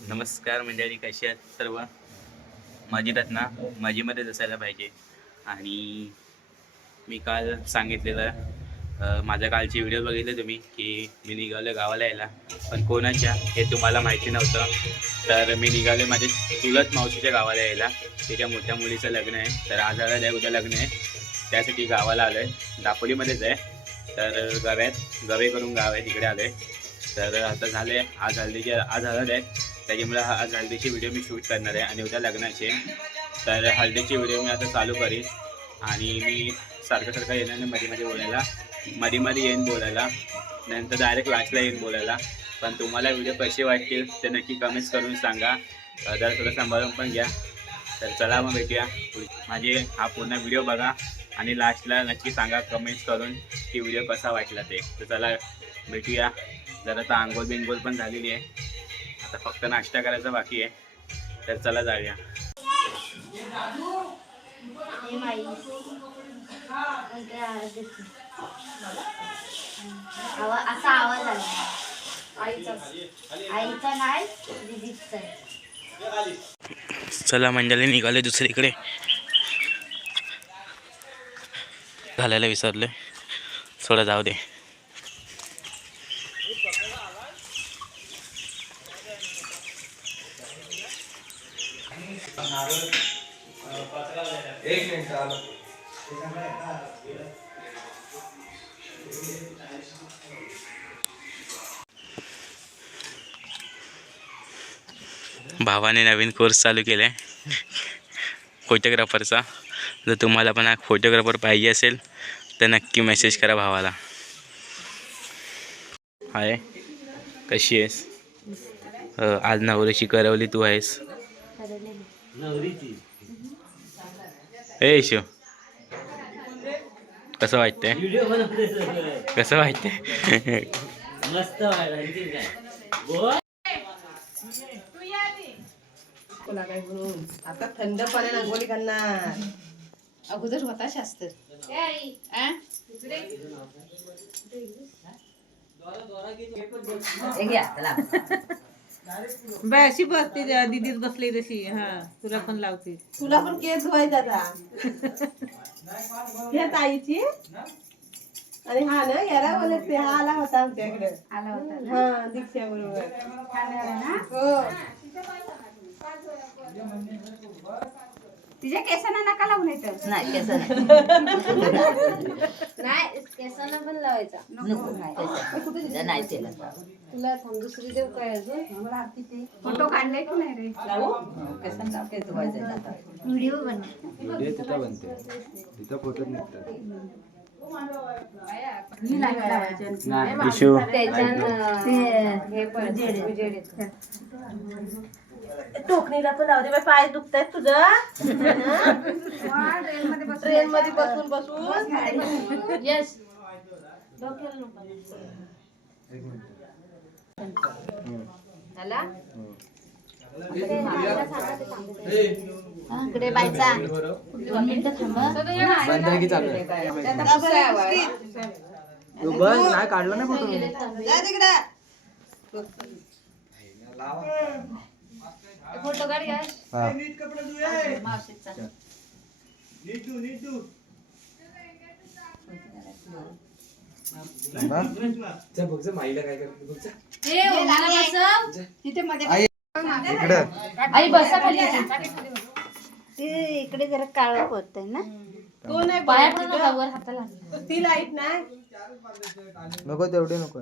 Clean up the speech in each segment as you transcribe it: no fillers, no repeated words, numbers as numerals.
नमस्कार मंडळी, कशी आहेत सर्व? मजेत आहेत ना? मजेमध्येच असायला पाहिजे. आणि मी काल सांगितलेलं माझ्या कालची व्हिडिओ बघितले तुम्ही की मी निघालो गावाला यायला, पण कोणाच्या हे तुम्हाला माहिती नव्हतं. तर मी निघालो माझ्या चुलत मावशीच्या गावाला यायला. त्याच्या मोठ्या मुलीचं लग्न आहे, तर आज आहे उद्या लग्न आहे, त्यासाठी गावाला आलो आहे. दापोलीमध्येच आहे. तर गवे करून गाव आहे, तिकडे आलो आहे. तर आता झाले आज हळद आहे, त्याच्यामुळे आज हळदीची व्हिडिओ मी शूट करणार आहे आणि उद्या लग्नाचे. तर हळदीची व्हिडिओ मी आता चालू करीन आणि मी सारखं येणार नाही, मध्ये येईन बोलायला, नंतर डायरेक्ट लास्टला येईन बोलायला. पण तुम्हाला व्हिडिओ कसे वाटतील ते नक्की कमेंट्स करून सांगा. जरा थोडं सांभाळून पण घ्या. तर चला मग भेटूया. माझे हा पूर्ण व्हिडिओ बघा आणि लास्टला नक्की सांगा कमेंट्स करून की व्हिडिओ कसा वाटला ते. तर चला भेटूया. जरा आता आंघोळ पण झालेली आहे, आता फक्त नाश्ता करायचा बाकी आहे. तर चला जाऊया. असा आवाज आला आईचा नाही दीदीचा. चला मंडळी, निघाले दुसरीकडे. घालायला विसरले, थोडं जाऊ दे. एक मिनिट भावाने नवीन कोर्स चालू केलाय फोटोग्राफरचा. जर तुम्हाला पण हा फोटोग्राफर पाहिजे असेल तर नक्की मेसेज करा भावाला. हाय, कशी आहेस? आज नवरीची करवली तू आहेस. ए शो, कसं वाटतंय? कसं वाटतंय? मस्त आता थंड पाण्याला गोळी करणार. अगोदर होता शास्त्र. अशी बसते दीदीच बसली तशी. हा, तुला पण लावते. तुला पण केस धुवायचा आता. ह्या ताईची आणि हा ना याला बोलते. हा आला होता आमच्याकडे. आला होता. हा, दीक्षा बरोबर. हो, तिच्या केसांना नका लावून येतं. नाही केस नाही, केसांना पण लावायचा. नाही केलं. तुला दुसरी देऊ काय अजून? फोटो काढले की नाही रे? केसांना केस धुवायचं आता. व्हिडिओ बन. व्हिडिओ तिथं बनते, तिथं फोटो निघतात. इशू टोकणीला पण लावते. बाई, पाय दुखतायत तुझं. ट्रेन मध्ये बसून बसून. यस. झाला? इकडे बायचा 2 मिनिटं थांबा. बंदरकी चालू आहे. तू बस, नाही काढला नाही फोटो. फोटो काढ घ्या. हा. मावशीचा. माईला काय करते? तिथे मध्ये इकडं आई बसा खाली. ते इकडे जरा काळ होत ना. तो नाही पाया पण नका वर हाताला. ती लाईट नाही. नको, तेवढे नको.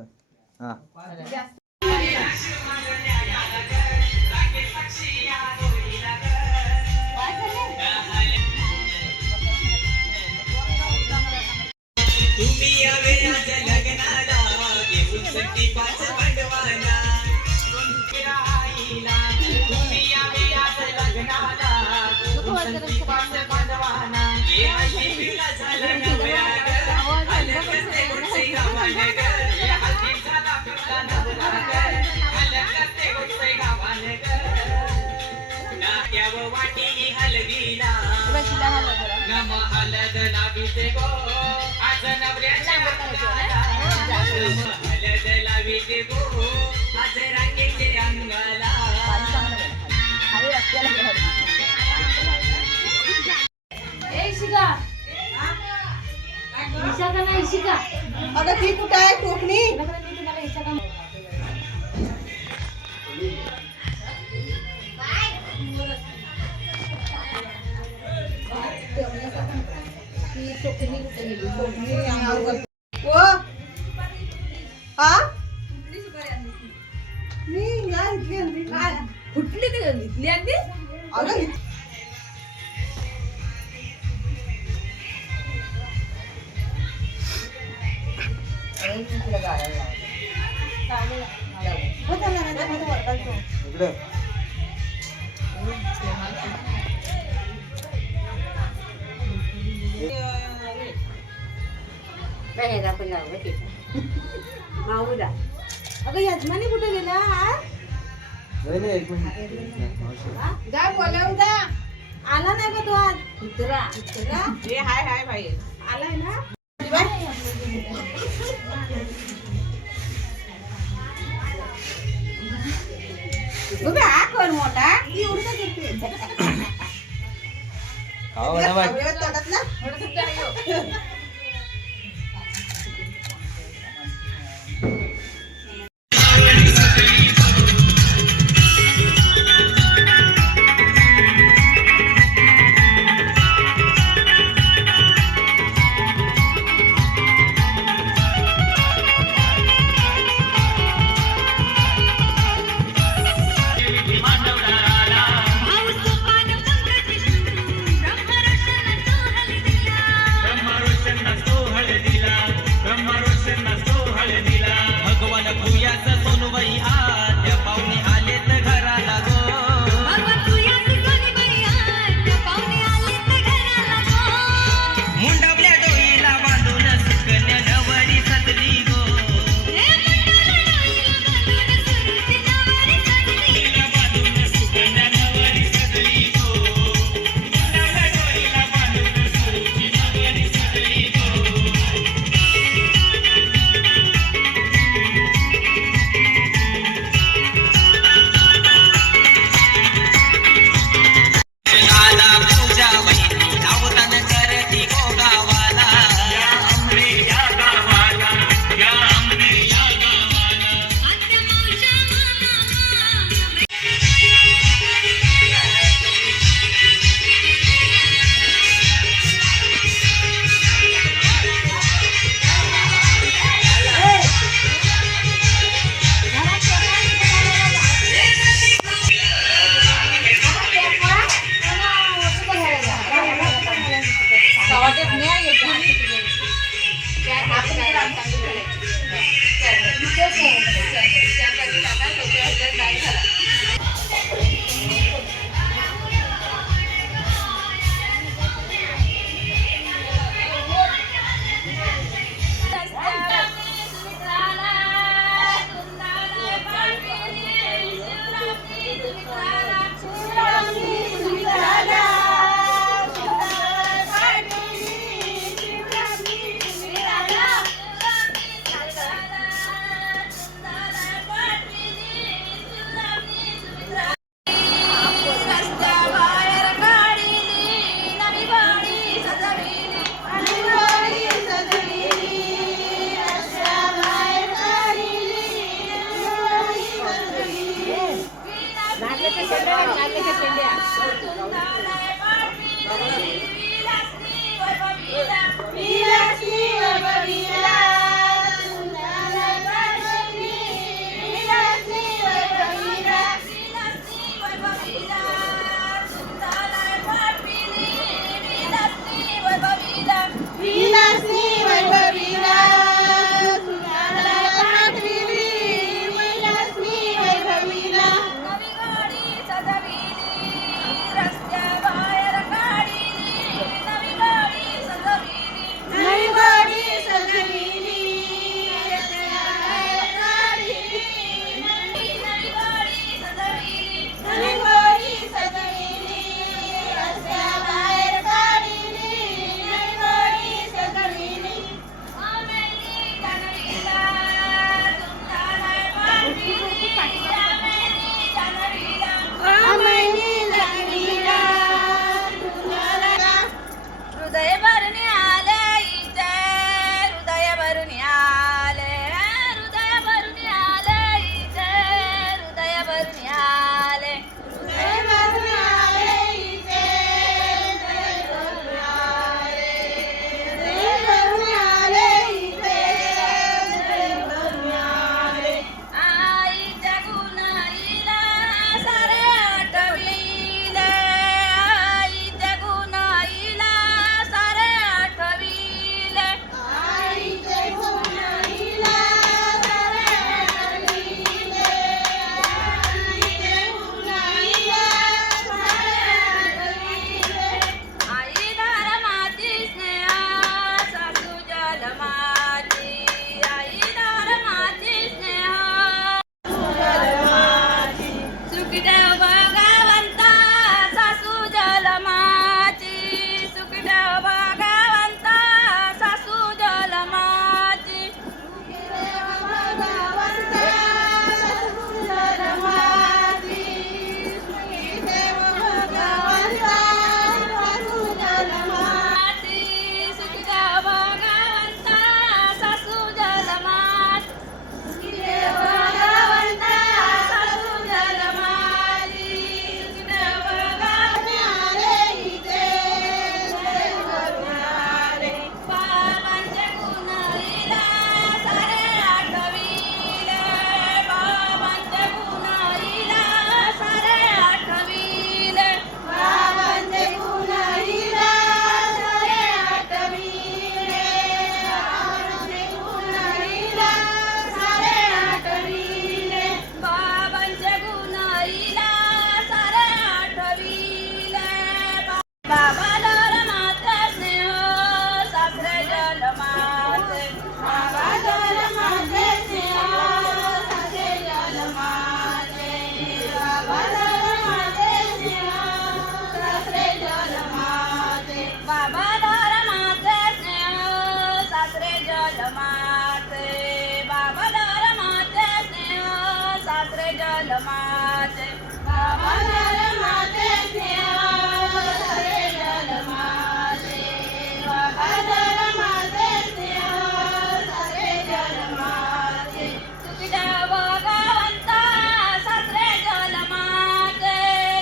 हा, हलद लावी गो आज रांगेचे अंगाला. अगं ती कुठं आहे कोकणी? ओ हा मी या इथली आणली. काय कुठली ती घेतली आणि अगं इत- तुला गाळायला लावलं. हो, त्याला नाही तर मला वरडायचं. इकडे माऊला अगं यजमानी कुठे गेला नाही नाही, एक मिनिट जा बोलावून जा आला नाही का तो आज कुत्रा हे हाय हाय भाई आलाय ना उभे हा कोण मोठा एवढं काय करते? खावा वडापाव. एवढं तोंडात ना? भगवान भूयाचा सोनबाई आल्या पाहुणे आलेत घराला गो. मुंडावल्या डोईला बांधून सुकन्या नवरी सजली गो. डोईला बांधून सुकन्या नवरी सजली गो. मुंडावल्या डोईला बांधून सुरुची नवरी सजली गो. आला पूजा वहिनी धावतान करती गो गावाला. या अंबे या गावाला, या अंबे या गावाला. नवी गाडी सजविली भगवंता सासू जलमाची सुखी ठेव भगवंता सासू जलमाची सुखी ठेव भगवंता सासू जलमाची बाबांच्या गुणाईला सारे आठविले बाबांच्या गुणाईला सारे आठविले बाबांचे गुणाईला सारे आठविले बाबांचे गुणाईला सारे आठविले बाबांच्या गुणाईला सारे आठविले बाबा धर्माचे स्नेह सासरे जलमाते बाबा धर्माचे स्नेह सासरे जलमाते बाबा धर्माचे स्नेह सासरे जलमाते बाबा धर्माचे स्नेह सासरे जलमाते बाबा धर्माचे स्नेह सासरे जलमाते बाबा धर्माचे स्नेह सासरे जलमाते बाबा धर्माचे स्नेह सासरे जलमाते सुखी ठेव भगवंता सासरे जलमाते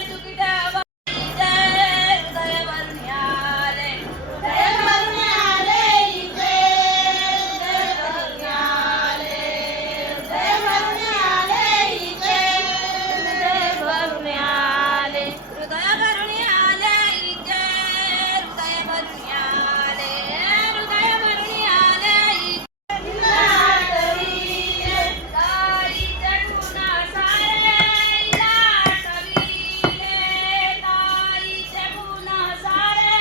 सुखी ठेव हृदय वर्ण्याले हृदय वर्ण्याले हृदय वर्ण्याले हृदय वर्ण्याले हृदय वर्ण्याले हृदय वर्ण्याले हृदय वर्ण्याले हृदय वर्ण्याले ताईचे गुण सारे आठविले ताईचे गुण सारे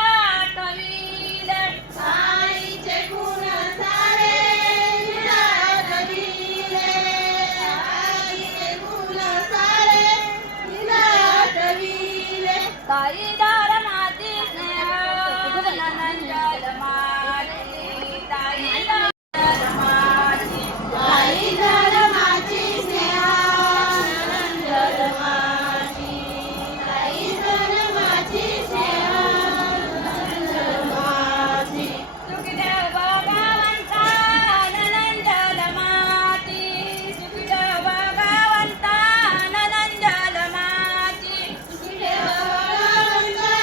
आठविले ताईचे गुण सारे आठविले ताईचे गुण सारे आठविले ताई धर्माची स्नेह नंदन जलमाची ताई धर्माची ताई धर्माची स्नेह नंदन जलमाची ताई धर्माची स्नेह नंदन जलमाची सुखी ठेव भगवंता नंदन जलमाची सुखी ठेव भगवंता नंदन जलमाची सुखी ठेव भगवंता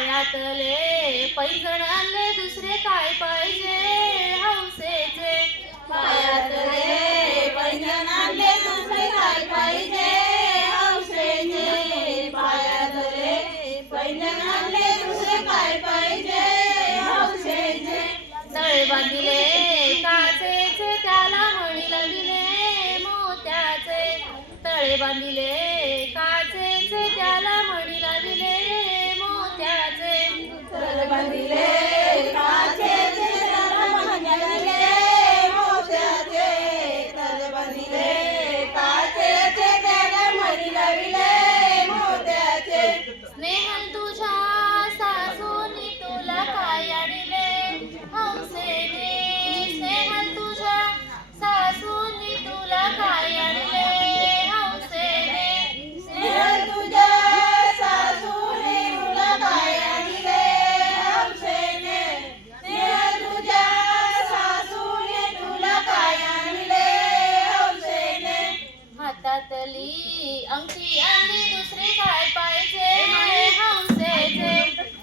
पायातले पैंजण आणले दुसरे काय पाहिजे हौसेचे पायातले पैंजण आणले दुसरे काय पाहिजे हौसेचे पायातले पैंजण आणले दुसरे काय पाहिजे हौसेचे तळे बांधिले काचेचे त्याला मणी लाविले मोत्याचे तळे बांधिले काचेचे त्याला मणी लाविले मोत्याचे तळे बांधिले काचेचे त्याला मणी लाविले मोत्याचे तळे बांधिले काचेचे त्याला मणी लाविले मोत्याचे स्नेहल तुझ्या सासूनी तुला काय आणले हौसेने स्नेहल तुझ्या सासूनी तुला काय आणले हौसेने स्नेहल तुझ्या सासूनी तुला काय आणले हौसेने स्नेहल तुझ्या सासूनी तुला काय आणले हौसेने हातातली अंगठी आणि दुसरे काय पाहिजे हौसेचे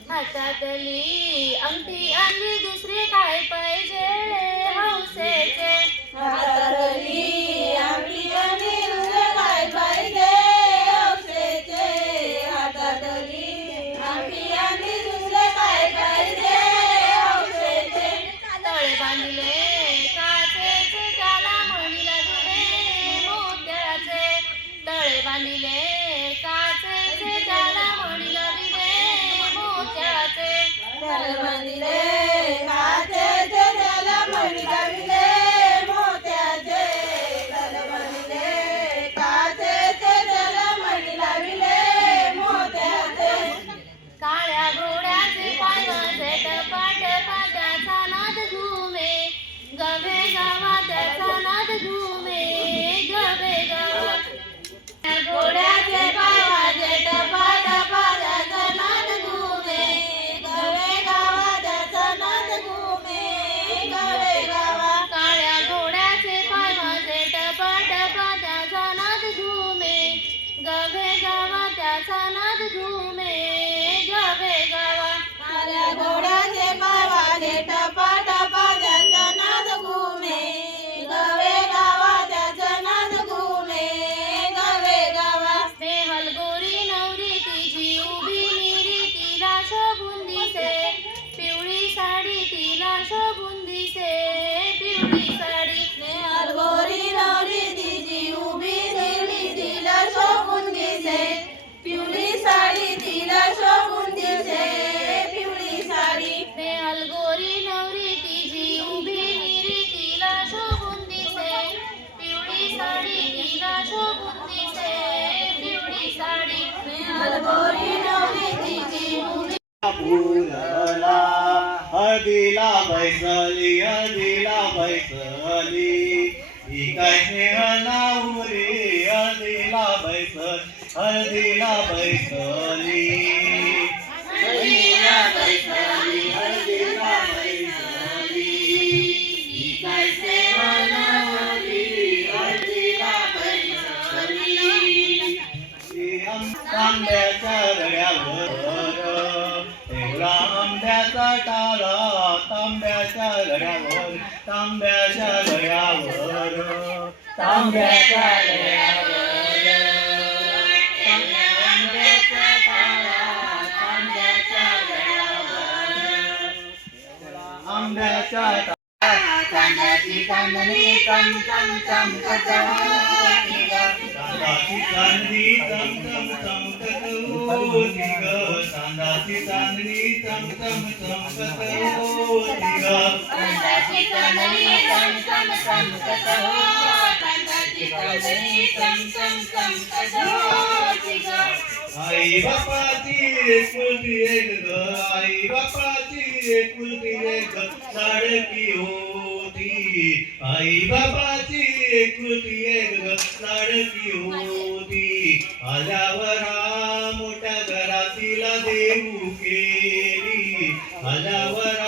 हातातली अंगठी आणि दुसरे काय पाहिजे हौसेचे हातातली अंगठी आणि दुसरे काय पाहिजे हौसेचे हातातली अंगठी आणि दुसरे काय पाहिजे हौसेचे तळे बांधिले काचेचे त्याला मणी लाविले मोत्याचे तळे बांधिले काचेचे त्याला मणी लाविले मोत्याचे तळे बांधिले काचेचे त्याला मणी लाविले मोत्याचे तळे बांधिले काचेचे त्याला मणी लाविले मोत्याचे काळ्या घोड्याचे पाय माझे टपाट त्याचा नाद घुमे गवे गावा त्याचा नाद घुमे गवे गावा घोड्याचे पाय माझे टपाट त्याचा नाद घुमे गवे गावा त्याचा नाद घुमे गवे गावा काळ्या घोड्याचे पाय माझे टपाट त्याचा नाद घुमे गवे गावा त्याचा नाद घुमे गवे गावा काळ्या घोड्याचे पाय माझे टपाट त्याचा नाद घुमे गवे गावा त्याचा नाद घुमे गवे गावा स्नेहल गोरी नवरी तिची उभी निरी तिला शोभून दिसे पिवळी साडी तिला शोभून दिसे पिवळी साडी स्नेहल गोरी नवरी तिची उभी निरी तिला शोभून दिसे पिवळी साडी तिला शोभून दिसे पिवळी साडी स्नेहल गोरी नवरी तिची उभी निरी तिला शोभून दिसे पिवळी साडी तिला शोभून दिसे पिवळी साडी स्नेहल गोरी नवरी तिची उभी फुलला हळदीला बैसली हळदीला बैसली ही काय नावरी हळदीला बैसल हळदीला बैसली हळदीला बैसली हळदीला बैसली ही काय नावरी हळदीला बैसली तांब्याच्या रड्यावर तेवढा आंब्याचा टाळा तांब्याच्या गड्यावर तांब्याच्या गड्यावर तांब्याच्या गड्यावर आंब्याचा टाळा तांब्याच्या गड्यावर आंब्याच्या चांदाची चांदणी चम चम चमकत होती ग चांदाची चांदणी चम चम चमकत होती ग चांदाची चांदणी चम चम चमकत होती ग चांदाची चांदणी चम चम चमकत चांदाची चांदणी चम चम चमकत होती ग आई बापाची एकुलती एक ग आई बापाची एकुलती एक लाडकी होती आई बापाची एकुलती एक ग लाडकी होती आल्यावर मोठ्या घरातीला देऊ केली आल्यावर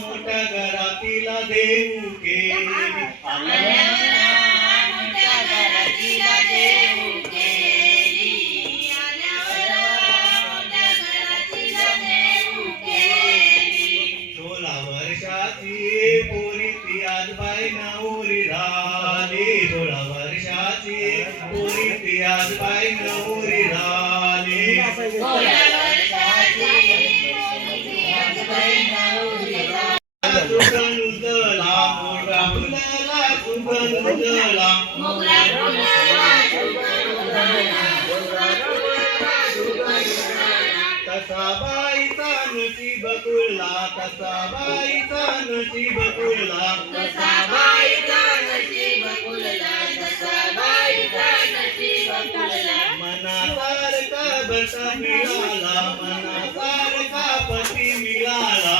मोठ्या घरातीला देऊ केली मोठ्या घरातीला देऊ केली आल्यावर मोठ्या घरातीला देऊ वर्षी पुरी ती आज बाई नवरी झाली सुगन उजला मोगरा फुलला सुगन उजला तसा बाईचा नशीब कुळला तसा बाईचा नशीब कुळला मनासारखा बसा मिळाला मनासारखा पती मिळाला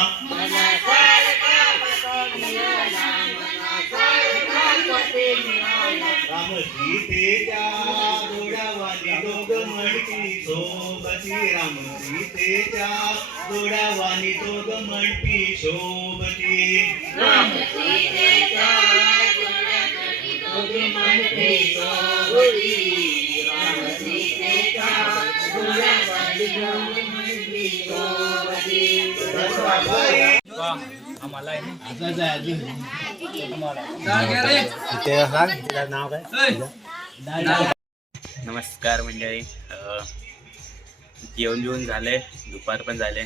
राम सीतेच्या जोड्यावानी दोघ मडकी सोबती राम सीतेच्या जोड्यावानी दोघ मडकी शोभती नमस्कार मंडळी. जेवण झालंय, दुपार पण झाले,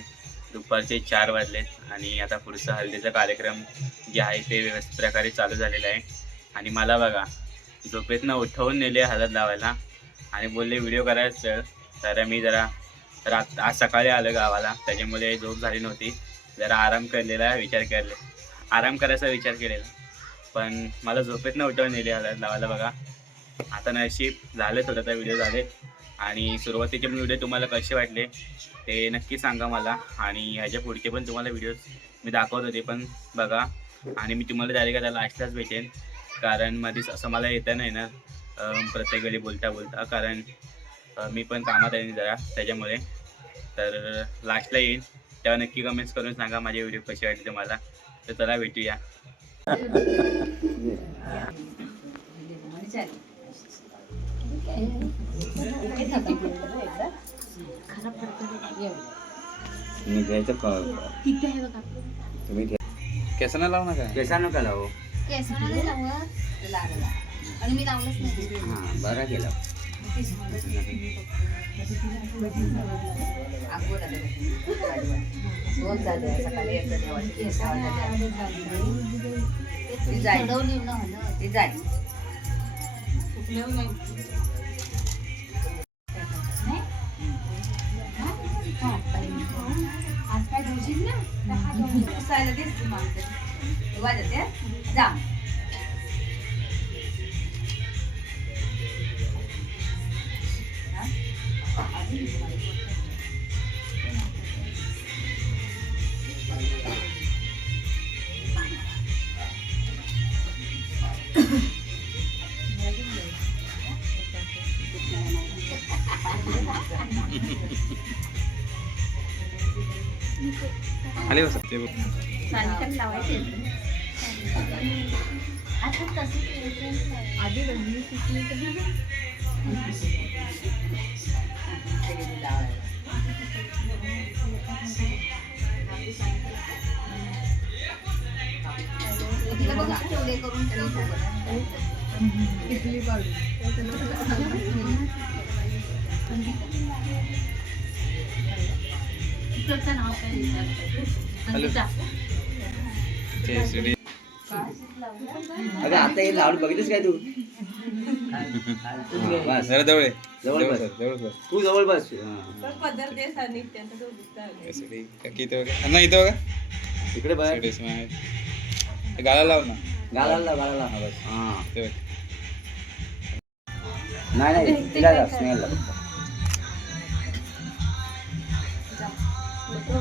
दुपारचे 4 वाजलेत आणि आता पुढचा हळदीचा कार्यक्रम जे आहे ते व्यवस्थित प्रकारे चालू झालेला आहे. आणि मला बघा झोपेतनं उठवून नेले हळद लावायला आणि बोलले व्हिडिओ करायचं. तर मी जरा आज सकाळी आलं गावाला, त्याच्यामुळे झोप झाली नव्हती. जरा आराम करायचा विचार केलेला, पण मला झोपेतनं उठवून नेले हळद लावायला. बघा आता नशीब झाले, थोडं तर व्हिडिओ झाले. आणि सुरुवातीचे पण व्हिडिओ तुम्हाला कसे वाटले ते नक्की सांगा मला. आणि ह्याच्या पुढचे पण तुम्हाला व्हिडिओज मी दाखवत होते, पण बघा. आणि मी तुम्हाला डायरेक्ट आता लास्टलाच भेटेन, कारण मध्येच असं मला येतं नाही ना प्रत्येक वेळी बोलता कारण मी पण कामात आहे जरा, त्याच्यामुळे. तर लास्टला येईन तेव्हा नक्की कमेंट्स करून सांगा माझे व्हिडिओ कसे वाटले तुम्हाला. तर चला भेटूया. मी घ्यायचं तुम्ही केसांना लावू नका, केसांना नका लावू. आणि मी लावलंच नाही. हां बरं केलं. आज काय धुशील ना जा. आले बस ते आधी रंगली शिकली नाव अगं आता हे लावून बघितलंस काय तू? जरा जवळ बस, तू जवळ बस. पदर दे सानिक त्यांचा तो नाही इथं बघा, इकडे बघ, गाला लाव ना, गाला लाव बस. हां नाही तिला लाव, स्नेहला लाव. फोटो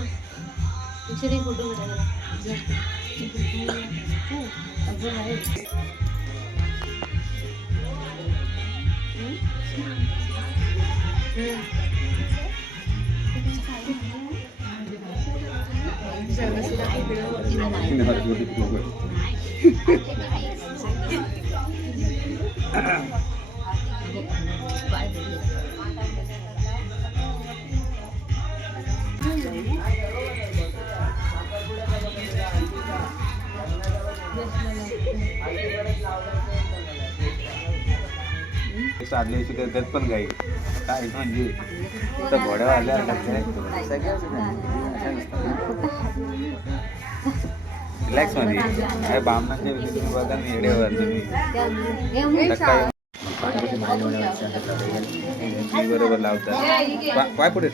दिवस आदल्या दिवशी त्यात पण गाई काय म्हणजे आता घोड्यावर आल्या रिलॅक्स मध्ये काय बामणाच्या वेळी तुम्ही बघा ना येडेवर तुम्ही सकाळी बरोबर लावतात पाय पुढे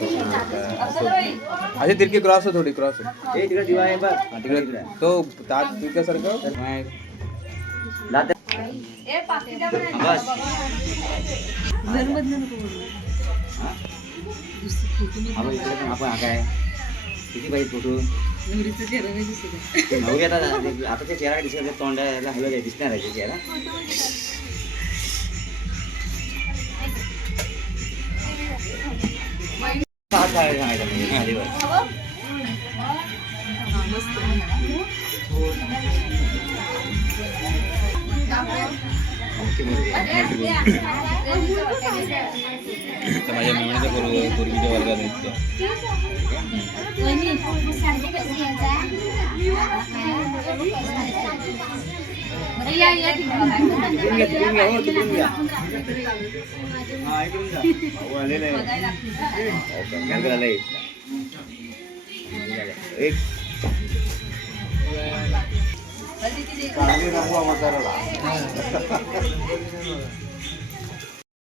असे तिरकी क्रॉस हो थोडी क्रॉस तिकडे तो ताट तिरक्यासारखं आपण काय किती पाहिजे फोटो नवरी आता ते चेहरा दिसत तोंडाला हलव दिसणार आहे चेहरा माझ्या मम्मीच्या पूर्वीच्या वर्गात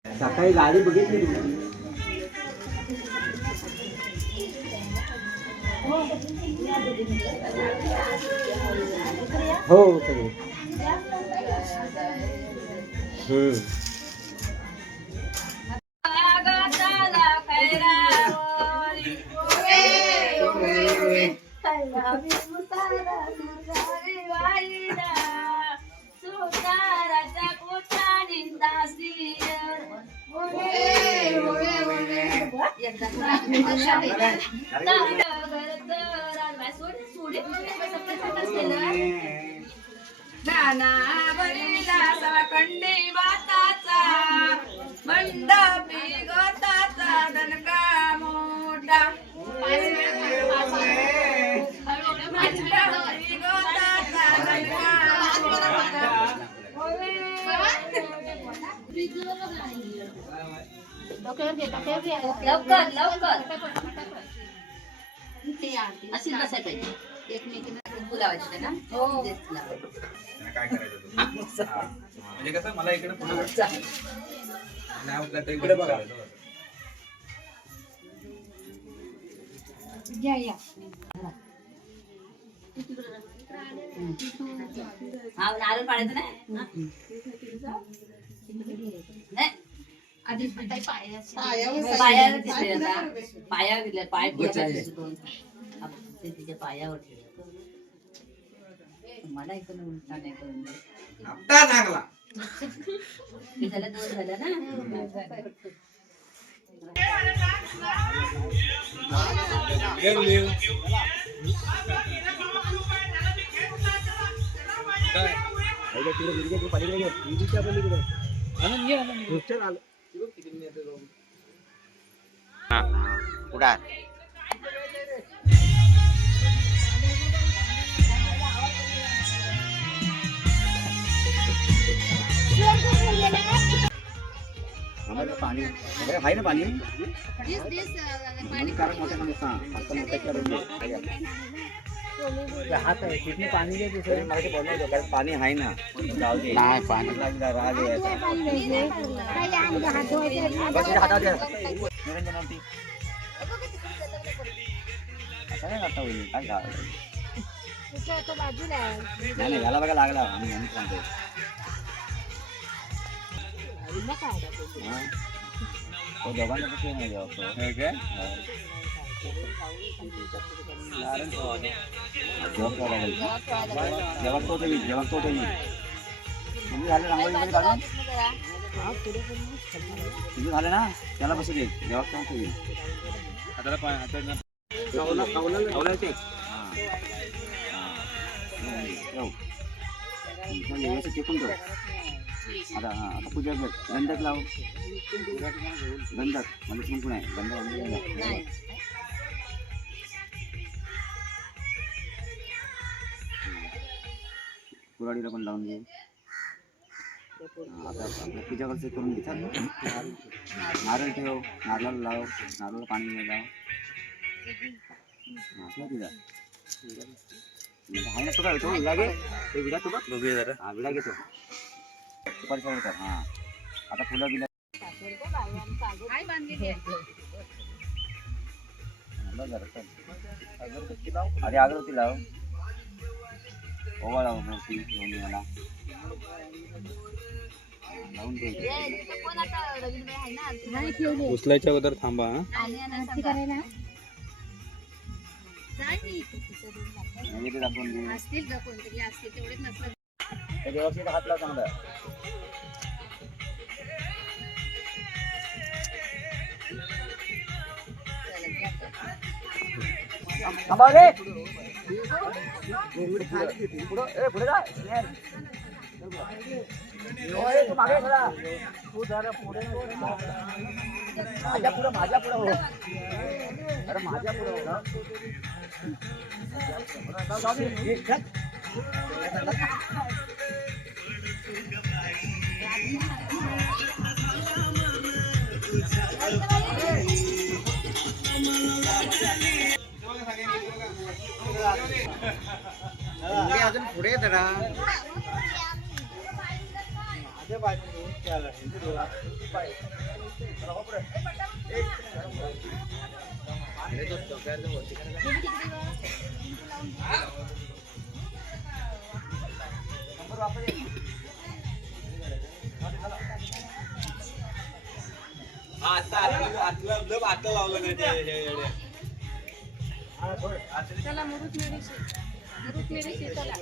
सकाळी गाडी बघितली तुम्ही हो कंडी बाताचा मंडपी गताचा दणका मोठा मंडपी गताचा दणका लवकर लवकर अशी बसायला पाहिजे एकमेकींना कुंकू लावायचे ना हो काय करायचं म्हणजे कसं मला इकडे पुढे नाही उठला तर इकडे बघा या हा नारळ पाडायचं नाही आधी पायावर दिसले आता पायावर दिले पाय तिच्या पायावर मला इकडून उलटा नाही करून आता चांगला झालं दोन झालं ना पुढा पाणी आहे ना पाणी कारण मोठ्या हात आहे किती पाणी घे दुसरं मला बनवतो कारण पाणी आहे ना नाही पाणी लागला राग हातात निरंजन आता होईल काय नाही याला बघा लागला आम्ही म्हणून सांगतो दोघांना कसं नाही काय जेवण तो ठेवी तुम्ही झालं रांगोळी काढून तुम्ही झालं ना त्याला बसू दे जेवण तो ठेवी व्यवस्थित टिकून ठेव आता आता पूजा कर गंधक लाव गंधक म्हणजे कुंकू नाही गंधक कुराडीला पण लावून घे आता आपल्या पूजाकडचं करून घेतात नारळ ठेव, नारळाला लाव, नारळाला पाणी लाव. आहे ना तुला तो विडा घे, ते विडा तू बघ बघूया जरा. हा विडा घेतो सुपारी सगळं कर. हा आता फुलं बिलं काय बांधलेली आहे? अगरबत्ती लाव. अरे अगरबत्ती लाव. ओवा लाव अगरबत्ती घेऊन मला लावून दे. कोण आता रवींद्र आहे ना? नाही ठेवले. उचलायच्या अगोदर थांबा. आरती करायला नैवेद्य दाखवून दे. असतील का कोणतरी असतील तेवढेच नसलं. ते व्यवस्थित हात लाव चांगला. थांबा रे. पुढे जा. तू मागे खरा. तू जरा पुढे माझ्या पुढे हो. अरे माझ्या पुढे हो ना. अजून पुढे जरा आता लावलं नाही. चला मुरुत मिरची चला.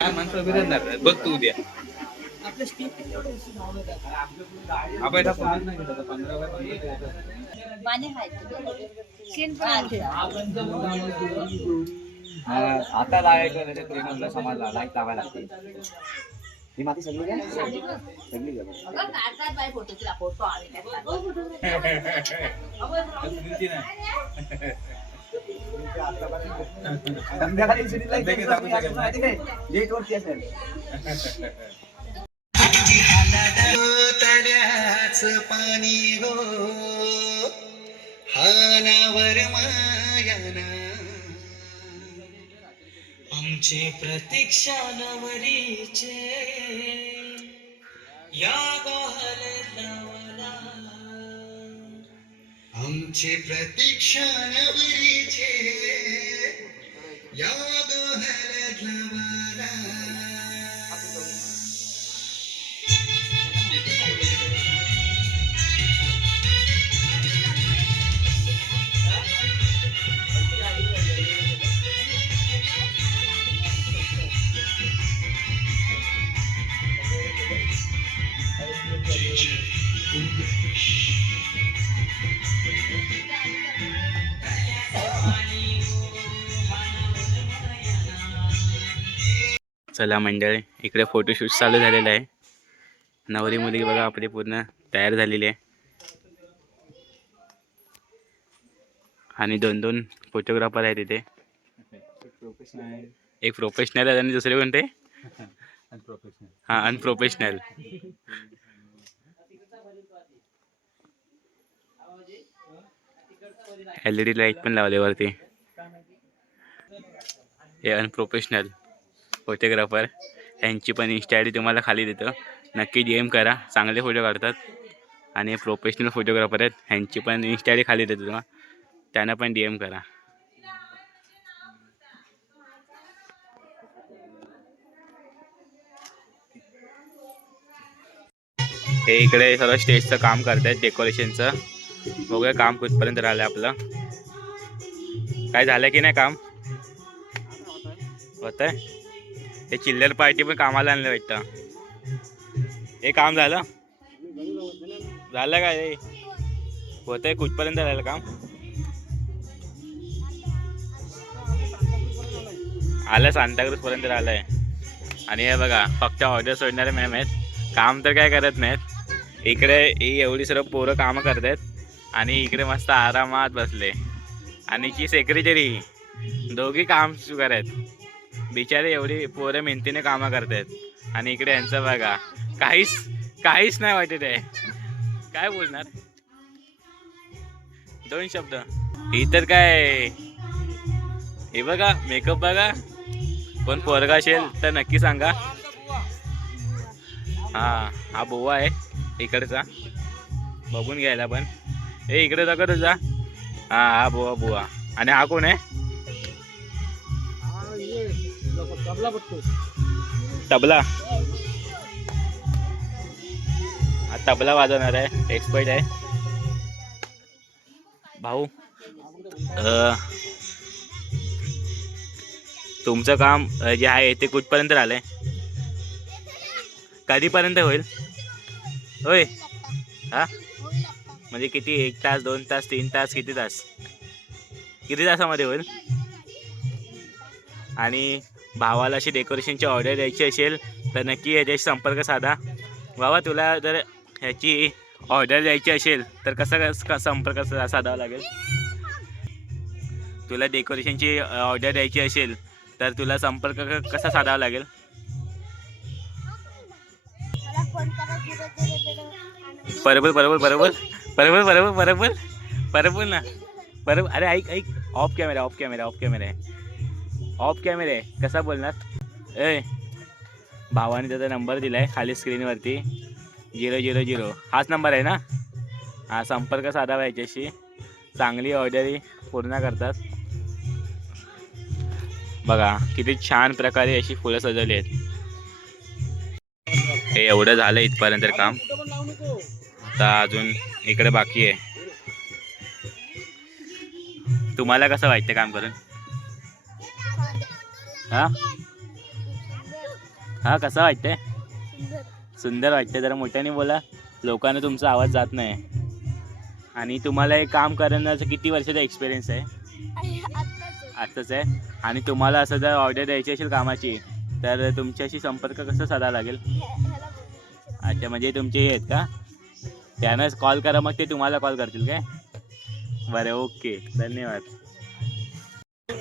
काय माणसं उभी राहणार बघ तू उद्या. पाणी आहे. शेण पण आहे. आता लावायचं त्याच्यात समाजला लाईट लावायला लागते. ही माती सगळी घ्या. सगळी घ्या. अगं काढतात बाई फोटो, तुला फोटो आले संध्याकाळी लेट वरती असेल. तऱ्याच पाणी हो हानावर मायाना आमचे प्रतीक्षा नवरीचे या गोहल लावला आमचे प्रतीक्षा नवरीचे या गोहल लावला. चला मंडळी, इकडे फोटोशूट चालू झालेला आहे. नवरी मुलगी बघा आपली पूर्ण तयार झालेली आहे. आणि 2 फोटोग्राफर आहेत इथे. एक प्रोफेशनल आहे आणि दुसरे कोणते? हा अनप्रोफेशनल. LED लाईट पण लावले वरती. हे अनप्रोफेशनल फोटोग्राफर. यांची पण इंस्टा ID तुम्हाला खाली देतो, नक्की DM करा. चांगले फोटो काढतात. आणि प्रोफेशनल फोटोग्राफर आहेत, ह्यांची पण इंस्टा ID खाली देतो तुम्हाला, त्यांना पण DM करा. हे इकडे सर्व स्टेजचं काम करतायत, डेकोरेशनचं. बघूया काम कुठपर्यंत राहिलं आपलं. काय झालं की नाही काम? होत आहे. हे चिल्लर पार्टी पण कामाला आणलं वाटतं. हे काम झालं काय रे? होत आहे. कुठपर्यंत राहिलं काम? आलं सांताक्रूज पर्यंत राहिलं आहे. आणि हे बघा फक्त ऑर्डर सोडणारे मॅम आहेत, काम तर काय करत नाहीत. इकडे ही एवढी सर्व पोरं कामं करत आहेत आणि इकडे मस्त आरामात बसले. आणि जी सेक्रेटरी दोघी काम शुगर आहेत बिचारे, एवढी पोरं मेहनतीने कामं करतायत आणि इकडे यांचं बघा काहीच नाही वाटत आहे. काय बोलणार, 2 शब्द. ही तर काय, हे बघा मेकअप बघा, कोण पोरगा असेल तर नक्की सांगा. हा बुवा आहे इकडचा, बघून घ्यायला पण. हे इकडे जागा तुझा. हा बुवा. आणि हा कोण आहे? तबला. हा तबला वाजवणार आहे, एक्सपर्ट आहे भाऊ. तुमचं काम जे आहे ते कुठपर्यंत आलंय? कधीपर्यंत होईल? होय हा, म्हणजे किती, 1 तास 2 तास 3 तास, किती तास, किती तासामध्ये होईल? आणि भावाला अशी डेकोरेशनची ऑर्डर द्यायची असेल तर नक्की याच्याशी संपर्क साधा. बाबा तुला जर ह्याची ऑर्डर द्यायची असेल तर कसा संपर्क साधावा लागेल? तुला डेकोरेशनची ऑर्डर द्यायची असेल तर तुला संपर्क कसा साधावा लागेल? बरोबर ना, बरोबर. अरे ऐक, ऑफ कॅमेरा आहे. कसा बोलणार? भावाने त्याचा नंबर दिलाय खाली स्क्रीनवरती, 000. हाच नंबर आहे ना? हा, संपर्क साधावा याच्याशी. चांगली ऑर्डरी पूर्ण करतात. बघा किती छान प्रकारे अशी फुलं सजवली आहेत. हे एवढं झालं इथपर्यंत काम. आता अजून इकडे बाकी आहे. तुम्हाला कसं वाटतं काम करून? हा कसं वाटतंय? सुंदर वाटतंय. जरा मोठ्याने बोला, लोकांना तुमचा आवाज जात नाही. आणि तुम्हाला हे काम करण्याचं किती वर्षाचा एक्सपिरियन्स आहे? आत्ताच आहे. आणि तुम्हाला असं जर ऑर्डर द्यायची असेल कामाची तर तुमच्याशी संपर्क कसा साधावा लागेल? अच्छा, म्हणजे तुमचे हे आहेत का? त्यांनाच कॉल करा, मग ते तुम्हाला कॉल करतील काय? बरं, ओके, धन्यवाद.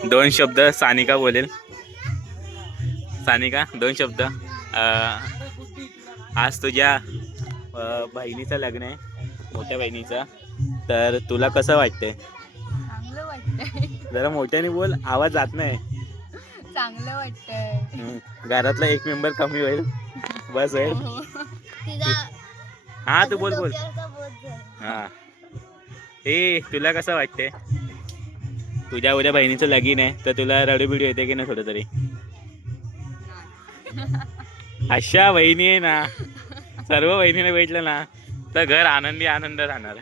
2 शब्द सानिका बोलेल. सानिका, 2 शब्द. आज तुझ्या बहिणीचं लग्न आहे, मोठ्या बहिणीचं, तर तुला कसं वाटतंय? चांगलं वाटतंय. जरा मोठ्याने बोल, आवाज जात नाही. चांगलं वाटतंय. घरातला एक मेंबर कमी होईल, बस होईल. हा तू बोल. हा, ए तुला कसं वाटतंय? तुझ्या उद्या बहिणीचं लगीन आहे तर तुला रडूबिडू येते की नाही थोडं तरी? अशा बहिणी आहे ना, सर्व बहिणीने भेटलं ना तर घर आनंद राहणार.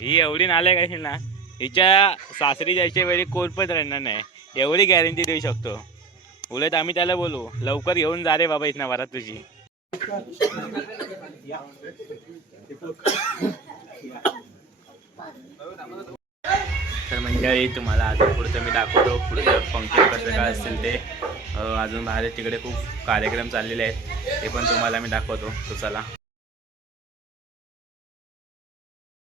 ही एवढी नालायक असेल ना, हिच्या सासरी जायच्या वेळी कोण पण राहणार नाही, एवढी गॅरंटी देऊ शकतो. उलट आम्ही त्याला बोलू, लवकर येऊन जा रे बाबा इथनं वरात तुझी. तर म्हणजे तुम्हाला अजून पुढचं मी दाखवतो, पुढचं फंक्शन कसं काय असेल ते. अजून बाहेर तिकडे खूप कार्यक्रम चाललेले आहेत, ते पण तुम्हाला मी दाखवतो. तो चला.